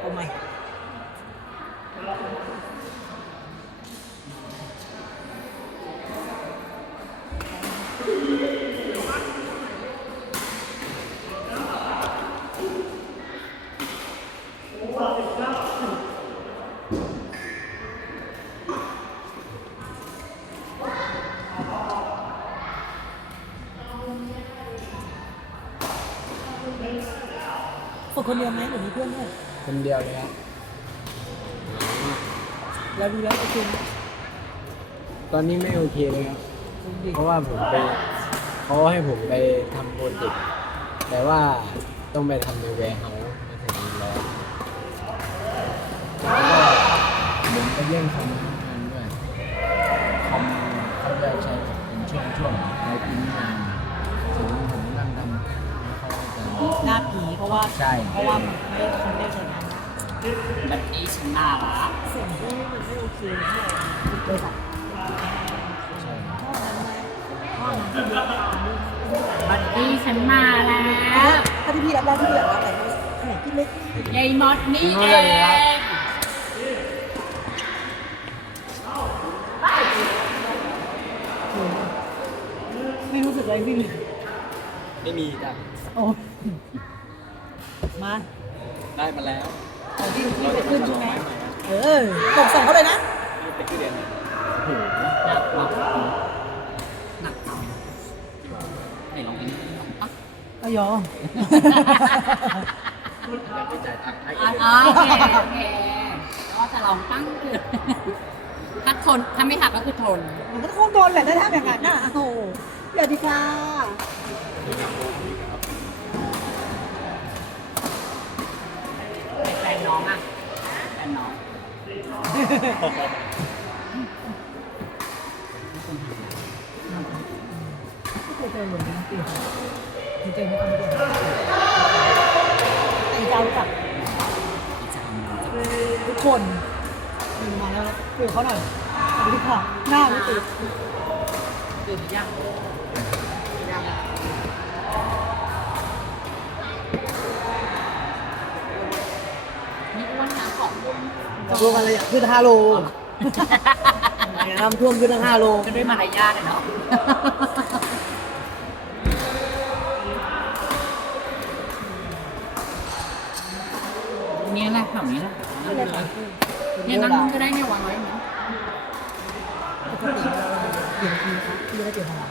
เอาใหม่ฝึกคนเดียวไหมหรือมีเพื่อนด้วย คนเดียวเลยครับแล้วดูแล้วโอเคไหมตอนนี้ไม่โอเคเลยครับดีเพราะว่าผมไปเขาให้ผมไปทำโปรเจกต์แต่ว่าต้องไปทำในแวร์เฮาส์ในสนามร้อนแล้วก็ผมไปเร่งทำงานด้วยทำเขาจะใช้แบบเป็นช่วงๆในปีงานถึงผมนั่งทำไม่ค่อยเข้าใจหน้าผีเพราะว่าใช่เพราะว่ามันไม่คนได้ใช้งานนะ แบบนี้ฉันน่ารักเสียงที่มันไม่โอเคเท่าไหร่เลยค่ะใช่พ่อนั้นไหมพ่อนั้นที่เยอะบัดดี้ฉันมาแล้วถ้าที่พี่รับได้ที่พี่อยากรับแต่ขนาดที่เล็กยายมดนี่เองไม่รู้สึกอะไรพี่มีไม่มีจ้ะโอ้มา ได้มาแล้วเอาที่ที่จะ ขึ้นใช่ไหมเออตบส่งเขาเลยนะไปขึ้นเรียนโอ้โหหนักมากหนักจังไหนลองกินอะก็ยอมอยากไปจ่ายตังค์ให้อะอะโอเคโอเคก็จะลองตั้งเลยถ้าทนถ้าไม่หักก็คือทน มันก็คงโดนแหละถ้าทำอย่างนั้นน่ะโอ้โหสวัสดีค่ะ องอะแฟนน้องไม่เคยเจอเหมือนกันจริงๆไม่ต้องเจอไอ้เจ้ากับอีจามจะทุกคนมีมาแล้วคุยกับเขาหน่อยสวัสดีค่ะหน้าไม่ติดตื่นยัง รวมกันเลยอะขึ้นห้าโลน้ำท่วมขึ้นตั้งห้าโลก็ด้วยมารยาทอะเนาะเนี่ยแหละแบบนี้แหละเนี่ยนั่งก็ได้เนี่ยวางไว้ไหมปกติเปลี่ยนทีครับที่ได้เปลี่ยนทาง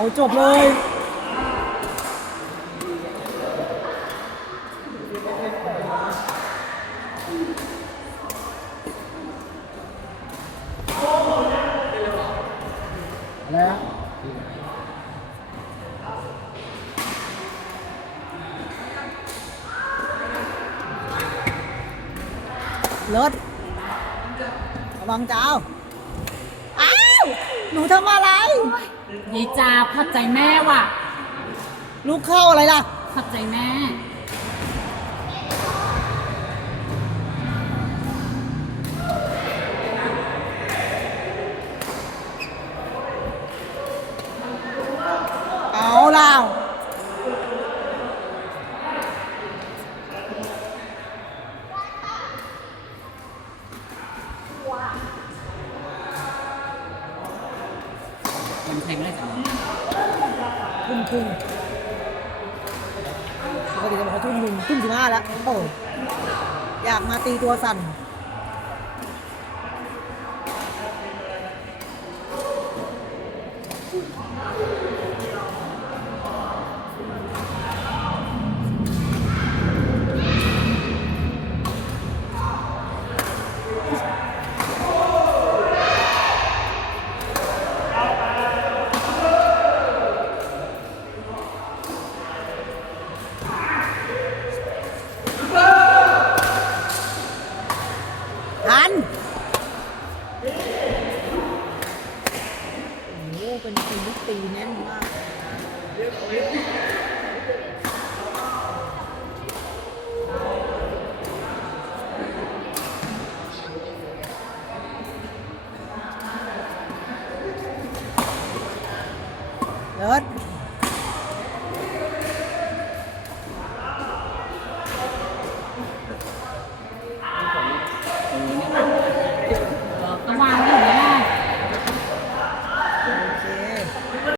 เอาจบเลยแล้วรถระวังเจ้าอ้าว หนูทำอะไร ยีจาขัดใจแม่ว่ะ ลูกเข้าอะไรล่ะ ขัดใจแม่ ยังใช้ไม่ได้จังทุ่มครึ่งปกติจะบอกว่าทุ่มหนึ่งทุ่มสิบห้าแล้วโอ้อยากมาตีตัวสั่น แน่นมากเลิศ